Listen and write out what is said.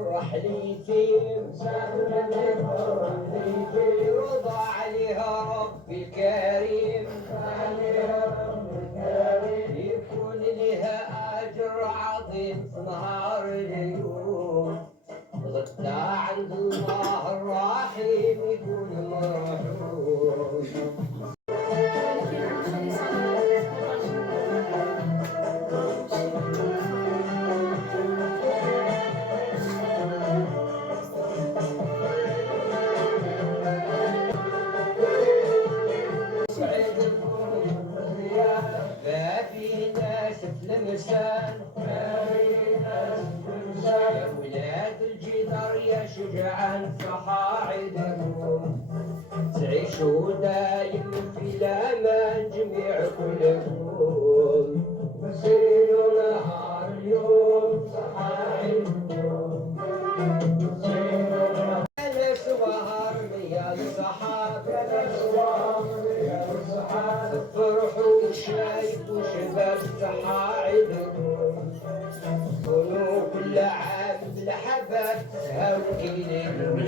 فرح اليتيم يرضى عليها ربي الكريم يكون لها أجر عظيم في نهار اليوم غدا عند الله الرحيم يكون مرحوم. المسان يا ولاد الجدار يا شجعان صحاعدكم تعيشوا دايم في الامان جميعكم مسيروا نهار اليوم صحاعدكم انا سوهر يا الصحابه فرحوا وشايف وشباب صحاعدكم كونوا كل عام بالحباب هاو إليكم